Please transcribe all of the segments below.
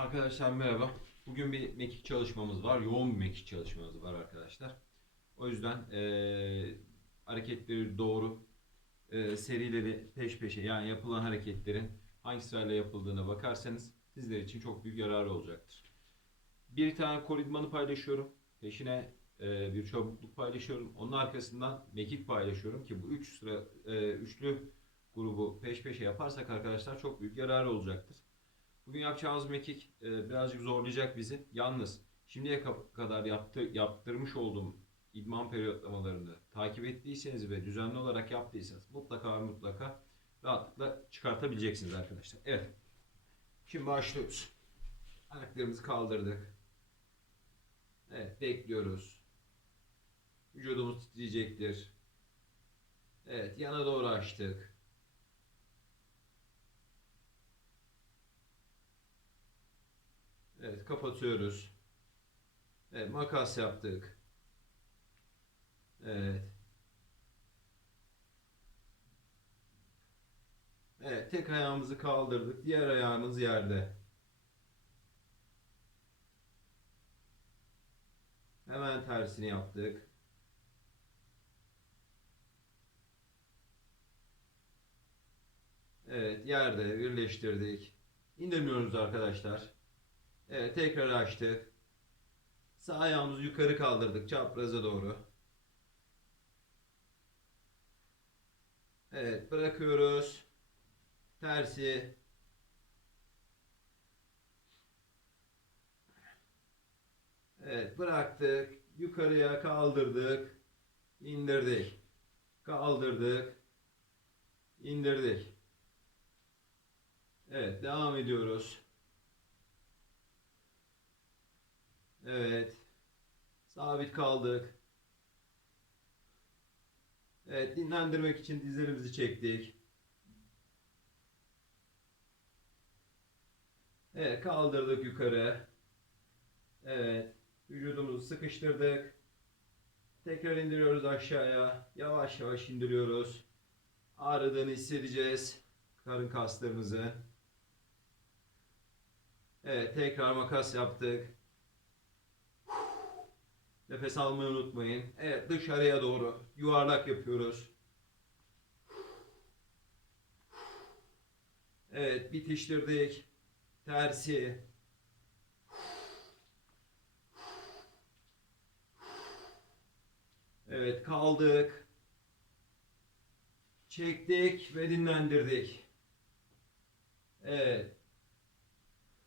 Arkadaşlar merhaba. Bugün bir mekik çalışmamız var. Yoğun bir mekik çalışmamız var arkadaşlar. O yüzden eee, hareketleri doğru, eee, serileri peş peşe yani yapılan hareketlerin hangi sırayla yapıldığına bakarsanız sizler için çok büyük yararı olacaktır. Bir tane kol idmanı paylaşıyorum. Peşine eee, bir çabukluk paylaşıyorum. Onun arkasından mekik paylaşıyorum ki bu üç sıra eee, üçlü grubu peş peşe yaparsak arkadaşlar çok büyük yararı olacaktır. Bugün yapacağımız mekik e, birazcık zorlayacak bizi. Yalnız şimdiye ka- kadar yaptı, yaptırmış olduğum idman periyotlamalarını takip ettiyseniz ve düzenli olarak yaptıysanız mutlaka ve mutlaka rahatlıkla çıkartabileceksiniz arkadaşlar. Evet. Şimdi başlıyoruz. Ayaklarımızı kaldırdık. Evet bekliyoruz. Vücudumuz titreyecektir. Evet yana doğru açtık. Evet kapatıyoruz. Evet makas yaptık. Evet. Evet tek ayağımızı kaldırdık. Diğer ayağımız yerde. Hemen tersini yaptık. Evet yerde birleştirdik. İndirmiyoruz arkadaşlar. Evet tekrar açtık. Sağ ayağımızı yukarı kaldırdık çapraza doğru. Evet bırakıyoruz. Tersi. Evet bıraktık. Yukarıya kaldırdık. indirdik. Kaldırdık. indirdik. Evet devam ediyoruz. Evet. Sabit kaldık. Evet, dinlendirmek için dizlerimizi çektik. Evet, kaldırdık yukarı. Evet, vücudumuzu sıkıştırdık. Tekrar indiriyoruz aşağıya. Yavaş yavaş indiriyoruz. Ağrıdığını hissedeceğiz. Karın kaslarımızı. Evet, tekrar makas yaptık. Nefes almayı unutmayın. Evet dışarıya doğru yuvarlak yapıyoruz. Evet bitiştirdik. Tersi. Evet kaldık. Çektik ve dinlendirdik. Evet.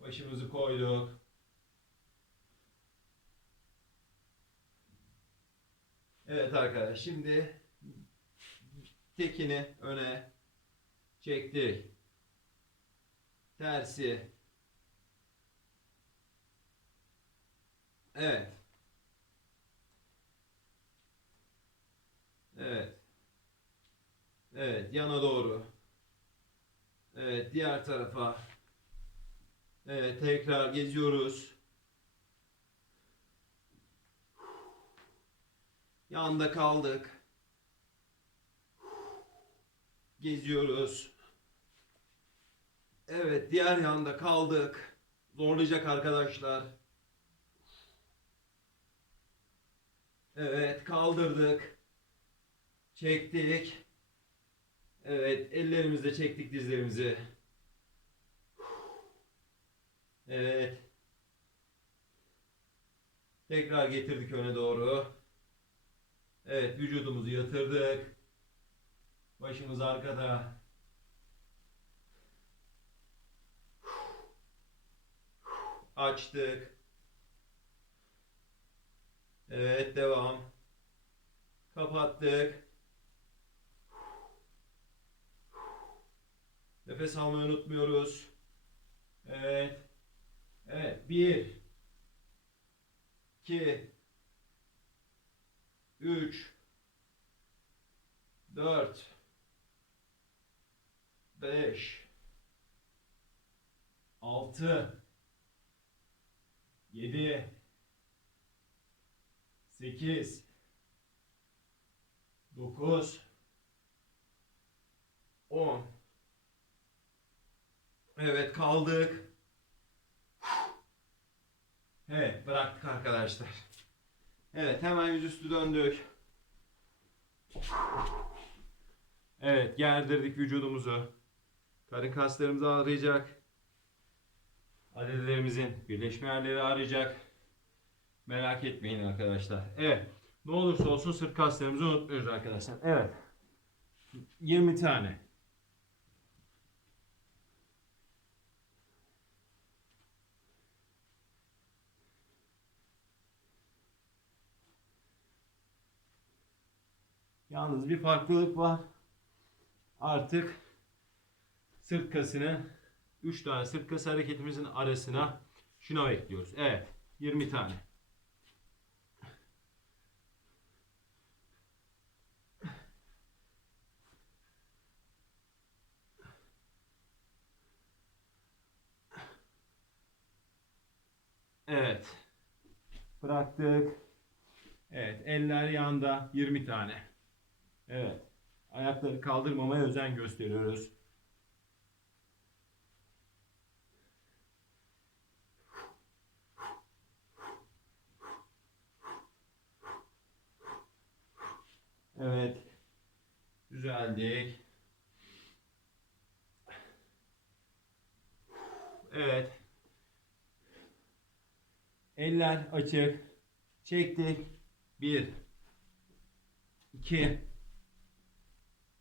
Başımızı koyduk. Evet arkadaşlar şimdi tekini öne çektik. Tersi. Evet. Evet. Evet yana doğru. Evet diğer tarafa. Evet tekrar geziyoruz. Yanda kaldık. Geziyoruz. Evet, diğer yanda kaldık. Zorlayacak arkadaşlar. Evet, kaldırdık. Çektik. Evet, ellerimizle çektik dizlerimizi. Evet. Tekrar getirdik öne doğru. Evet vücudumuzu yatırdık. Başımız arkada. Açtık. Evet devam. Kapattık. Nefes almayı unutmuyoruz. Evet. Evet. Bir. iki, 3 4 5 6 7 8 9 10 Evet kaldık. Evet bıraktık arkadaşlar. Evet hemen yüzüstü döndük. Evet gerdirdik vücudumuzu. Karın kaslarımızı ağrıyacak. Adetlerimizin birleşme yerleri ağrıyacak. Merak etmeyin arkadaşlar. Evet. Ne olursa olsun sırt kaslarımızı unutmuyoruz arkadaşlar. Evet. 20 tane. Yalnız bir farklılık var. Artık sırt kasını 3 tane sırt kası hareketimizin arasına şuna ekliyoruz. Evet. 20 tane. Evet. Bıraktık. Evet. Eller yanda 20 tane. Evet. Ayakları kaldırmamaya özen gösteriyoruz. Evet. Düzeldik. Evet. Eller açık. Çektik. 1 2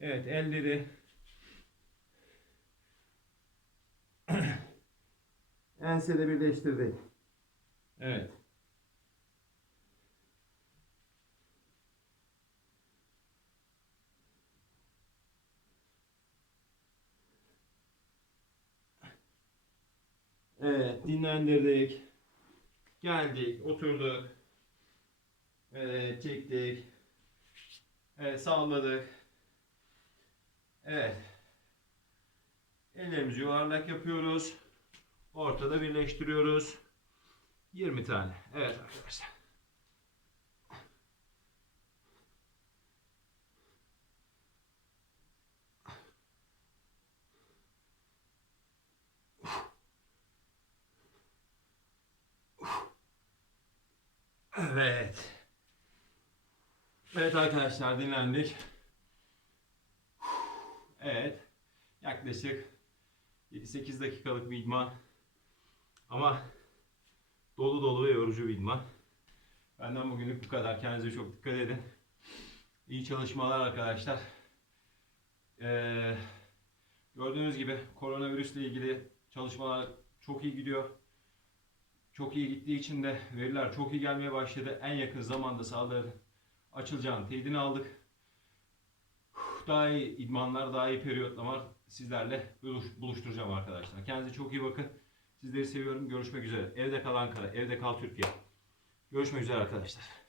Evet elleri ensede birleştirdik Evet Evet dinlendirdik Geldik, oturduk. Evet, çektik. Evet, salladık. Evet. Ellerimizi yuvarlak yapıyoruz. Ortada birleştiriyoruz. 20 tane. Evet arkadaşlar. Evet. Evet arkadaşlar dinlendik. Evet. Yaklaşık 7-8 dakikalık bir idman. Ama dolu dolu ve yorucu bir idman. Benden bugünlük bu kadar. Kendinize çok dikkat edin. İyi çalışmalar arkadaşlar. Ee, gördüğünüz gibi koronavirüsle ilgili çalışmalar çok iyi gidiyor. Çok iyi gittiği için de veriler çok iyi gelmeye başladı. En yakın zamanda sahaların açılacağını teyidini aldık. Daha iyi idmanlar, daha iyi periyotlamalar sizlerle buluş- buluşturacağım arkadaşlar. Kendinize çok iyi bakın. Sizleri seviyorum. Görüşmek üzere. Evde kal Ankara, evde kal Türkiye. Görüşmek üzere arkadaşlar.